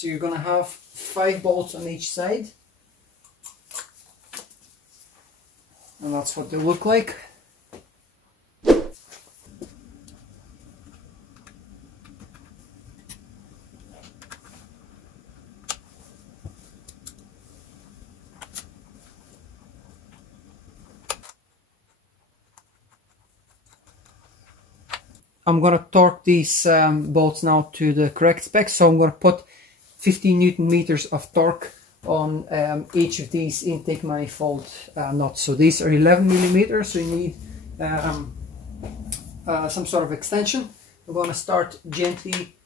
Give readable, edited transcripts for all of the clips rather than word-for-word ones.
So you're gonna have 5 bolts on each side, and that's what they look like. I'm gonna torque these bolts now to the correct specs, so I'm gonna put 15 Newton meters of torque on each of these intake manifold nuts. So these are 11 millimeters, so you need some sort of extension. I'm gonna start gently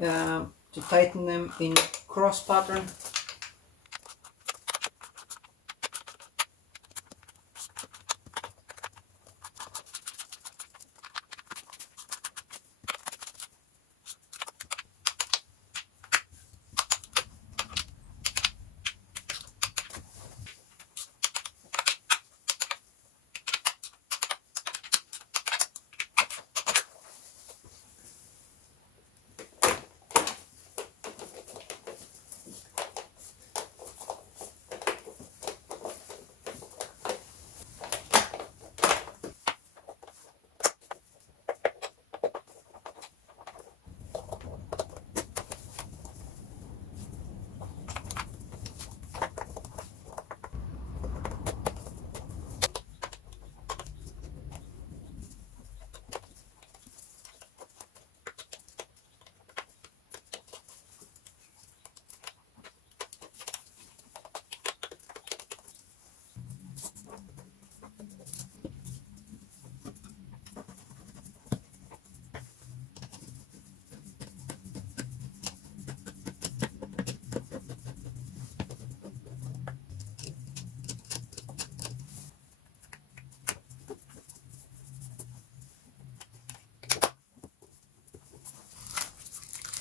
to tighten them in cross pattern.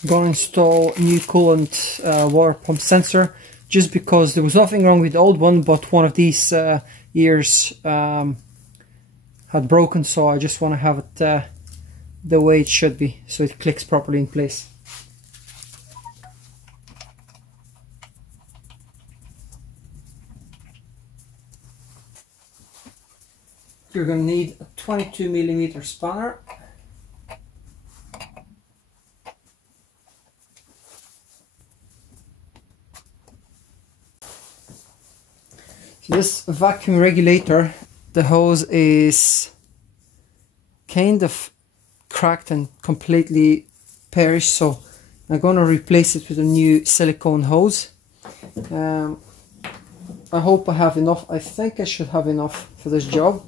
Gonna install new coolant water pump sensor, just because there was nothing wrong with the old one, but one of these ears had broken, so I just want to have it the way it should be, so it clicks properly in place. You're going to need a 22 millimeter spanner. This vacuum regulator, the hose is kind of cracked and completely perished, so I'm gonna replace it with a new silicone hose. I hope I have enough. I think I should have enough for this job.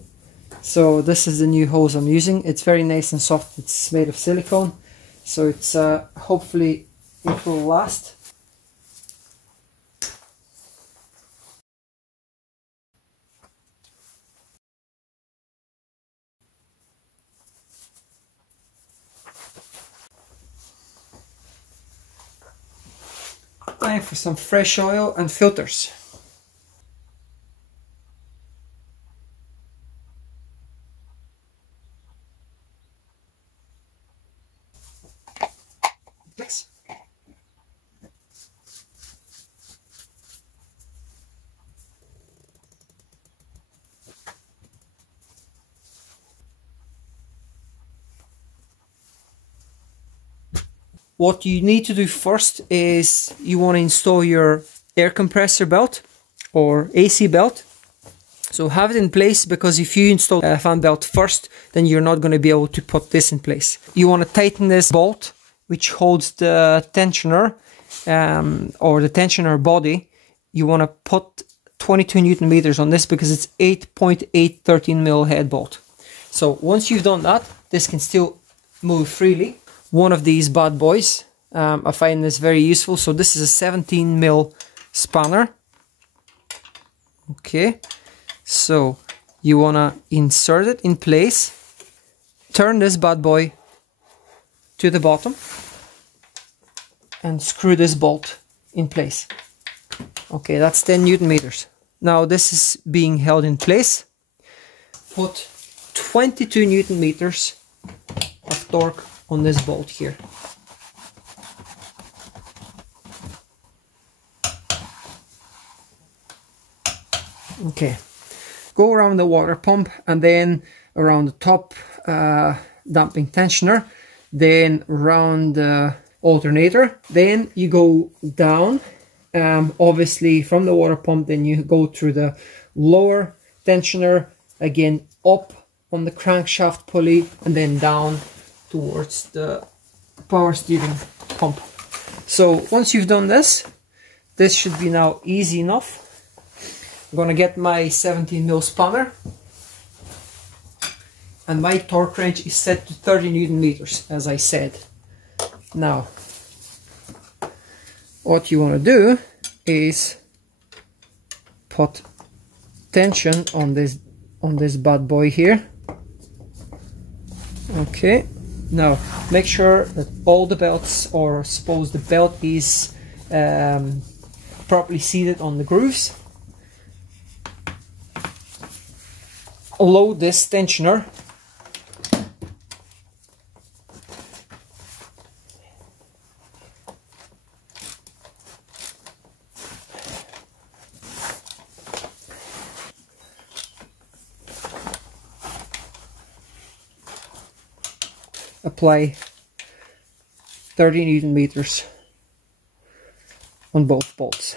So this is the new hose I'm using. It's very nice and soft. It's made of silicone, so it's hopefully it will last. Time for some fresh oil and filters. Thanks. What you need to do first is you want to install your air compressor belt or AC belt. So have it in place, because if you install a fan belt first, then you're not going to be able to put this in place. You want to tighten this bolt, which holds the tensioner or the tensioner body. You want to put 22 Newton meters on this, because it's 8.8 13mm head bolt. So once you've done that, this can still move freely. One of these bad boys, I find this very useful. So this is a 17mm spanner. Okay, so you want to insert it in place, turn this bad boy to the bottom and screw this bolt in place. Okay, that's 10 Newton meters. Now this is being held in place. Put 22 Newton meters of torque on this bolt here. Okay, go around the water pump and then around the top damping tensioner, then around the alternator. Then you go down, obviously from the water pump, then you go through the lower tensioner, again up on the crankshaft pulley, and then down towards the power steering pump. So once you've done this, this should be now easy enough. I'm gonna get my 17mm spanner, and my torque wrench is set to 30 Newton meters, as I said. Now, what you want to do is put tension on this bad boy here. Okay, now make sure that all the belts, or suppose the belt is properly seated on the grooves. Load this tensioner. Apply 30 Newton meters on both bolts.